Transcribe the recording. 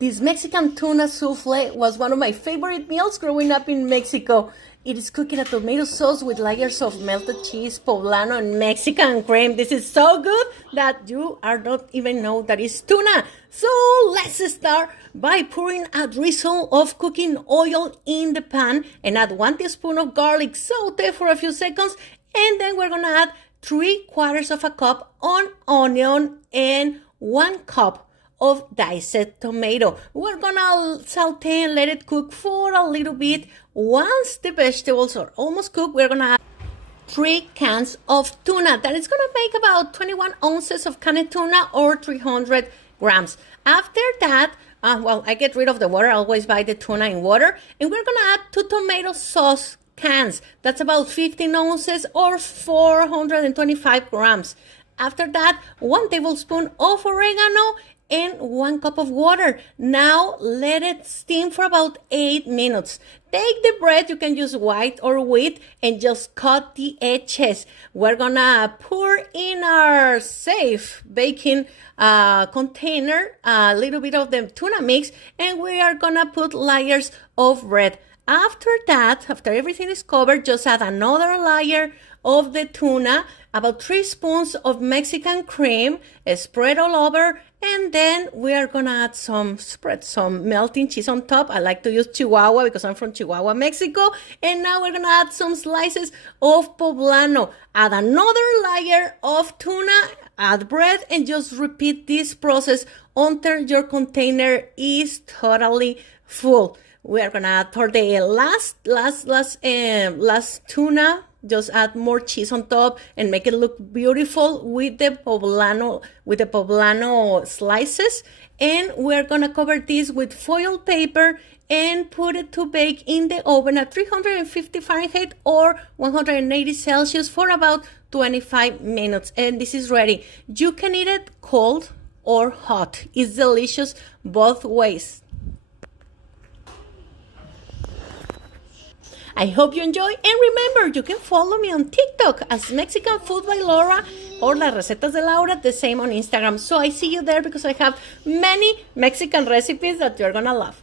This Mexican tuna souffle was one of my favorite meals growing up in Mexico. It is cooked in a tomato sauce with layers of melted cheese, poblano, and Mexican cream. This is so good that you are not even know that it's tuna. So let's start by pouring a drizzle of cooking oil in the pan and add 1 teaspoon of garlic. Saute for a few seconds, and then we're gonna add 3/4 of a cup on onion and 1 cup of diced tomato. We're gonna saute and let it cook for a little bit. Once the vegetables are almost cooked, we're gonna add 3 cans of tuna. That is gonna make about 21 ounces of canned tuna or 300 grams. After that, I get rid of the water. I always buy the tuna in water. And we're gonna add 2 tomato sauce cans. That's about 15 ounces or 425 grams. After that, 1 tablespoon of oregano and 1 cup of water. Now let it steam for about 8 minutes. Take the bread, you can use white or wheat, and just cut the edges. We're gonna pour in our safe baking container a little bit of the tuna mix, and we are gonna put layers of bread. After that, after everything is covered, just add another layer of the tuna, about 3 spoons of Mexican cream, spread all over, and then we are gonna add spread some melting cheese on top. I like to use Chihuahua because I'm from Chihuahua, Mexico. And now we're gonna add some slices of poblano. Add another layer of tuna, add bread, and just repeat this process until your container is totally full. We are gonna add for the last tuna. Just add more cheese on top and make it look beautiful with the poblano slices. And we're gonna cover this with foil paper and put it to bake in the oven at 350 Fahrenheit or 180 Celsius for about 25 minutes. And this is ready. You can eat it cold or hot. It's delicious both ways. I hope you enjoy, and remember, you can follow me on TikTok as Mexican Food by Laura or Las Recetas de Laura, the same on Instagram. So I see you there because I have many Mexican recipes that you're gonna love.